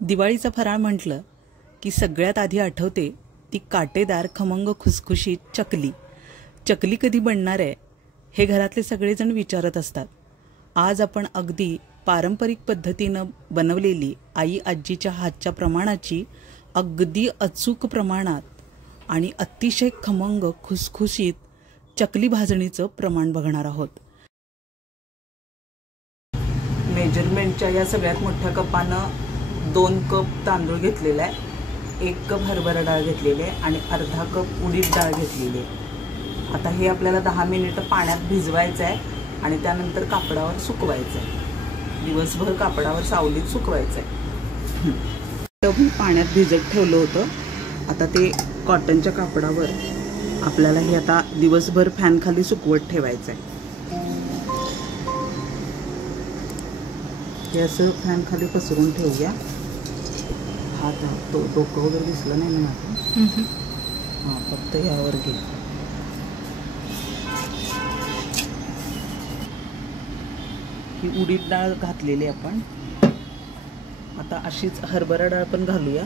दिवाळीचा फराळ म्हटलं की सगळ्यात आधी आठवते ती काटेदार खमंग खुसखुशीत चकली. चकली कधी बनणार आहे हे घरातले सगळेजण विचारत असतात. आज आपण अगदी पारंपरिक पद्धतीनं बनवलेली आई आजीच्या हातच्या प्रमाणाची अगदी अचूक प्रमाणात आणि अतिशय खमंग खुसखुशीत चकली भाजणीचं प्रमाण बघणार आहोत. मेजरमेंटच्या या सगळ्यात मोठ्या कपानं 2 कप तांदूळ घेतलेला आहे, 1 कप हरभरा डाळ घेतलेली आहे आणि अर्धा कप उडीद डाळ घेतलेली आहे. आता हे आपल्याला 10 मिनिटं पाण्यात भिजवायचं आहे आणि त्यानंतर कापडावर सुकवायचं आहे. दिवसभर कापडावर सावलीत सुकवायचं आहे. तर मी पाण्यात भिजत ठेवलं होतं. आता ते कॉटनच्या कापडावर आपल्याला हे आता दिवसभर फॅन खाली सुकवत ठेवायचं आहे. हे असं फॅन खाली पसरून ठेवूया. हात डोकं वगैरे दिसलं नाही ना माझं. हां, फक्त यावर घे. ही उडीद डाळ घातलेली आपण. आता अशीच हरभरा डाळ पण घालूया.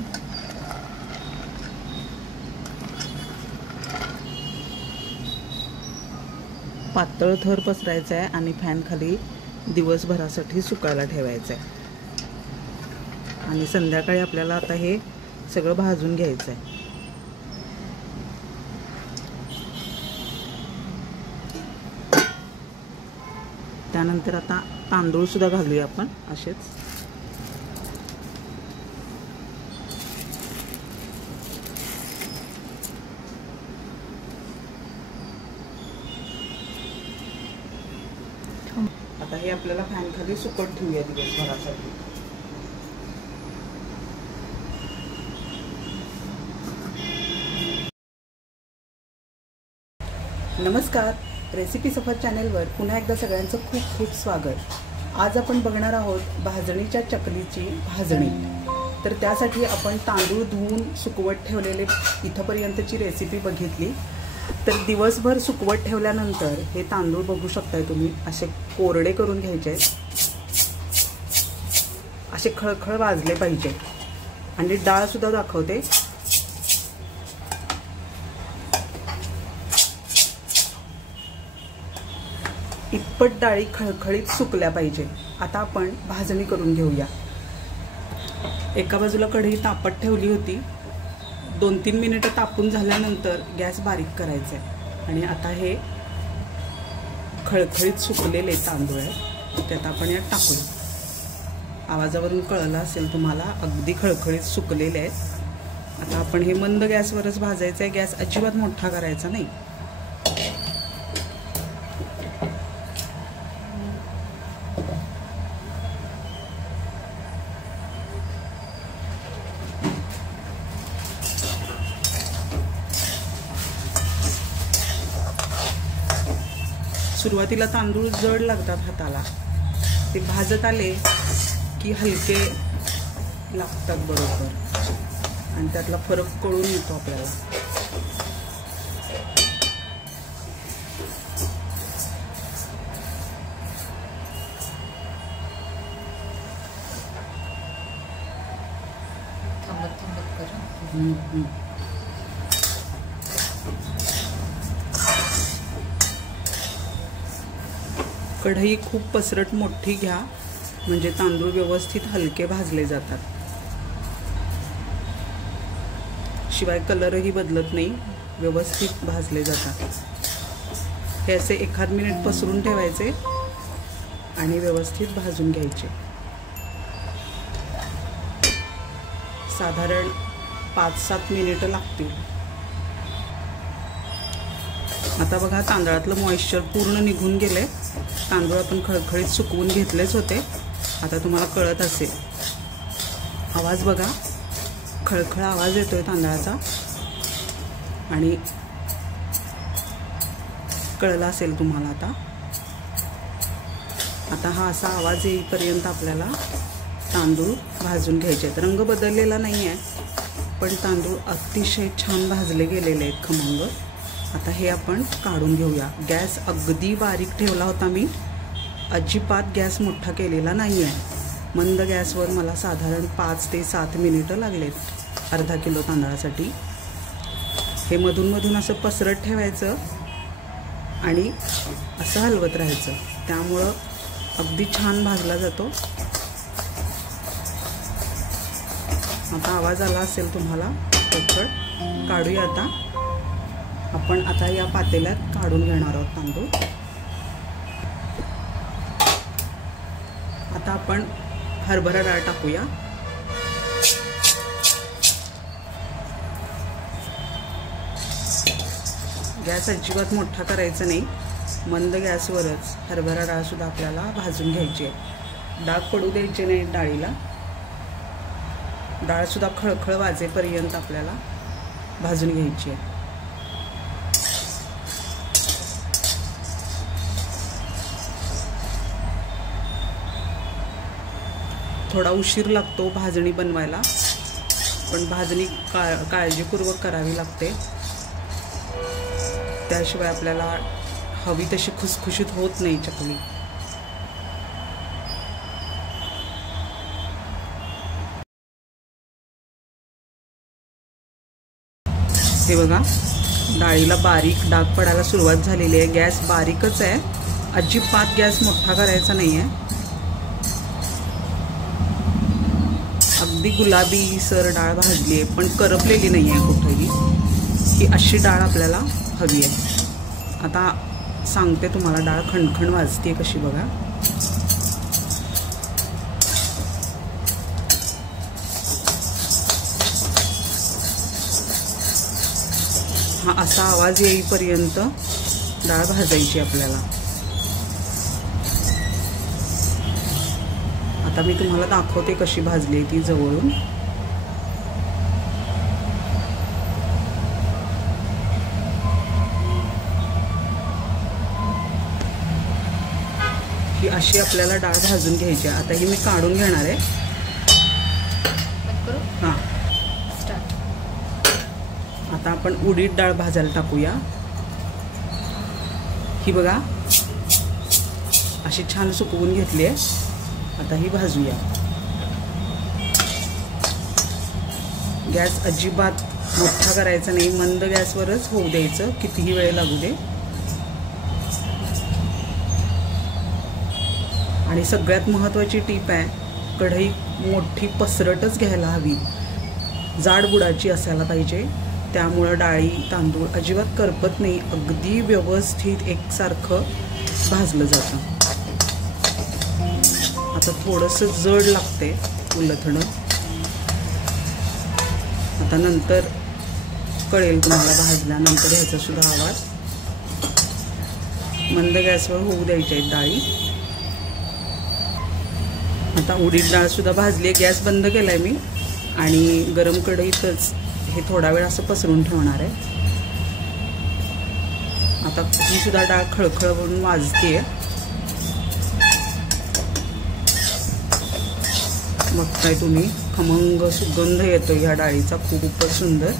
पातळ थर पसरायचा आहे आणि फॅन खाली दिवसभरासाठी सुकायला ठेवायचं आहे. आणि संध्याकाळी आपल्याला आता हे सगळं भाजून घ्यायचं आहे. त्यानंतर आता तांदूळ सुद्धा घालूया आपण असेच. आता हे आपल्याला फॅन खाली सुकत ठेवूया दिवसभरासाठी. नमस्कार, रेसिपी सफर चॅनेलवर पुन्हा एकदा सगळ्यांचं खूप खूप स्वागत. आज आपण बघणार आहोत भाजणीच्या चकलीची भाजणी. तर त्यासाठी आपण तांदूळ धुवून सुकवत ठेवलेले इथंपर्यंतची रेसिपी बघितली. तर दिवसभर सुकवत ठेवल्यानंतर हे तांदूळ बघू शकताय तुम्ही, असे कोरडे करून घ्यायचे. असे खळखळ भाजले पाहिजे. आणि डाळ सुद्धा दाखवते. इतपत डाळी खळखळीत सुकल्या पाहिजे. आता आपण भाजणी करून घेऊया. एका बाजूला कढई तापत ठेवली होती. 2-3 मिनिटं तापून झाल्यानंतर गॅस बारीक करायचा आहे. आणि आता हे खळखळीत सुकलेले तांदूळ आहे, त्यात आपण यात टाकूया. आवाजावरून कळलं असेल तुम्हाला, अगदी खळखळीत सुकलेले आहेत. आता आपण हे मंद गॅसवरच भाजायचं आहे. गॅस अजिबात मोठा करायचा नाही. सुरुवातीला तांदूळ जड लागतात हाताला, ते भाजत आले की हलके लागतात बरोबर आणि त्यातला फरक कळून येतो आपल्याला. कढई खूप पसरट मोठी घ्या, म्हणजे तांदूळ व्यवस्थित हलके भाजले जातात. शिवाय कलरही बदलत नाही, व्यवस्थित भाजले जातात. हे असे 1 मिनिट पसरून ठेवायचे आणि व्यवस्थित भाजून घ्यायचे. साधारण 5-7 मिनिटं लागतील. आता बघा, तांदळातलं मॉइश्चर पूर्ण निघून गेलंय. तांदूळ आपण खळखळीत सुकवून घेतलेच होते. आता तुम्हाला कळत असेल, आवाज बघा, खळखळ आवाज येतोय तांदळाचा. आणि कळलं असेल तुम्हाला आता हा असा आवाज येईपर्यंत आपल्याला तांदूळ भाजून घ्यायचे आहेत. रंग बदललेला नाही आहे, पण तांदूळ अतिशय छान भाजले गेलेले आहेत, खमंग. आता हे आपण काढून घेऊया. गॅस अगदी बारीक ठेवला होता मी, अजिबात गॅस मोठा केलेला नाही आहे. मंद गॅसवर मला साधारण 5 ते 7 मिनिटं लागलेत अर्धा किलो तांदळासाठी. हे मधून मधून असं पसरत ठेवायचं आणि असं हलवत राहायचं, त्यामुळं अगदी छान भाजला जातो. आता आवाज आला असेल तुम्हाला पटकन. काढूया आता आपण. आता या पातेल्यात काढून घेणार आहोत तांदूळ. आता आपण हरभरा डाळ टाकूया. गॅस अजिबात मोठा करायचा नाही, मंद गॅसवरच हरभरा डाळ सुद्धा आपल्याला भाजून घ्यायची आहे. डाग पडू द्यायचे नाही डाळीला. डाळ सुद्धा खळखळ वाजेपर्यंत आपल्याला भाजून घ्यायची आहे. थोडा उशीर लागतो भाजणी बनवायला, पण भाजणी काळजीपूर्वक करावी लागते, त्याशिवाय आपल्याला हवी तशी खुसखुशीत होत नाही चकली. हे बघा, डाळीला बारीक डाग पडायला सुरुवात झालेली आहे. गॅस बारीकच आहे, अजिबात गॅस मोठा करायचा नाही आहे. अगदी गुलाबी सर डाळ भाजली आहे, पण करपलेली नाही आहे कुठेही. ही अशी डाळ आपल्याला हवी आहे. आता सांगते तुम्हाला डाळ खणखण वाजते कशी बघा. हा असा आवाज येईपर्यंत डाळ भाजायची आपल्याला. आता मी तुम्हाला दाखवते कशी भाजली ती जवळून. ही अशी आपल्याला डाळ भाजून घ्यायची आहे. आता ही मी काढून घेणार आहे. हां, आता आपण उडीद डाळ भाजायला टाकूया. ही बघा अशी छान सुकवून घेतली आहे. आता ही भाजूया. गॅस अजिबात मोठा करायचा नाही, मंद गॅसवरच होऊ द्यायचं, कितीही वेळ लागू दे. आणि सगळ्यात महत्त्वाची टीप आहे, कढई मोठी पसरटच घ्यायला हवी, जाड बुडाची असायला पाहिजे. त्यामुळं डाळी तांदूळ अजिबात करपत नाही, अगदी व्यवस्थित एकसारखं भाजलं जातं. आता थोडंसं जड लागते उलथणं. आता नंतर कळेल तुम्हाला भाजल्यानंतर ह्याचा सुद्धा आवाज. मंद गॅसवर होऊ द्यायच्या आहेत डाळी. आता उडीद डाळ सुद्धा भाजली आहे. गॅस बंद केलाय मी आणि गरम कढईतच हे थोडा वेळ असं पसरून ठेवणार आहे. आता ही सुद्धा डाळ खळखळ म्हणून वाजते. बघताय तुम्ही, खमंग सुगंध येतो ह्या डाळीचा, खूपच सुंदर.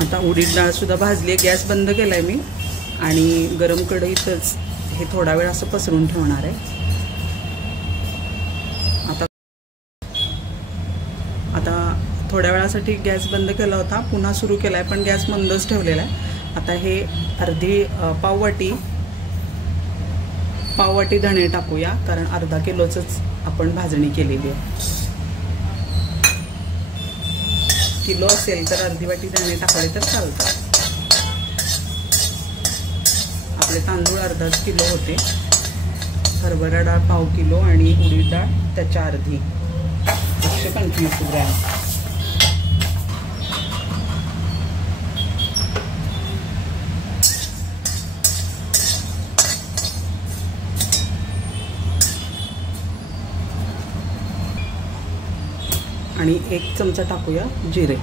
आता उडीद डाळ सुद्धा भाजली आहे. गॅस बंद केलाय मी आणि गरम कढईतच हे थोडा वेळ असं पसरून ठेवणार आहे. आता थोड्या वेळासाठी गॅस बंद केला होता, पुन्हा सुरू केला आहे, पण गॅस मंदच ठेवलेला आहे. आता हे अर्धी पाववाटी धणे टाकूया, कारण अर्धा किलोचंच आपण भाजणी केलेली आहे. किलो असेल तर अर्धी वाटी धणे टाकले तर चालतात. आपले तांदूळ अर्धाच किलो होते. हरभरा डाळ पाव किलो आणि उडीद डाळ त्याच्या अर्धी, 125 ग्रॅम. आणि 1 चमचा टाकूया जिरे.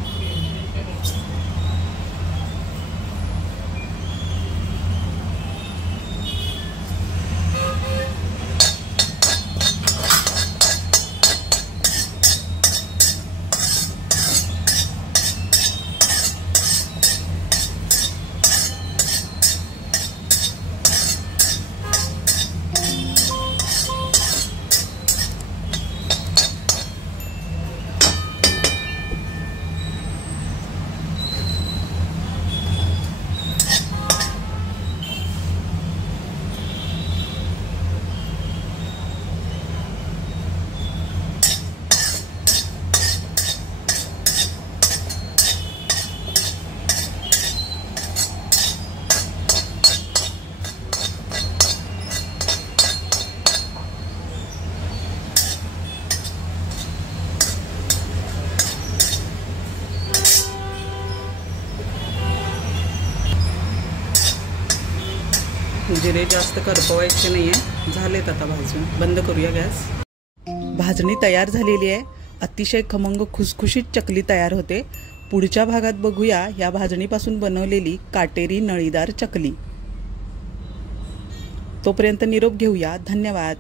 जिरे जास्त करपवायचे नाही आहे. झालेत आता भाजून. बंद करूया गॅस. भाजणी तयार झालेली आहे. अतिशय खमंग खुसखुशीत चकली तयार होते. पुढच्या भागात बघूया या भाजणीपासून बनवलेली काटेरी नळीदार चकली. तोपर्यंत निरोप घेऊया. धन्यवाद.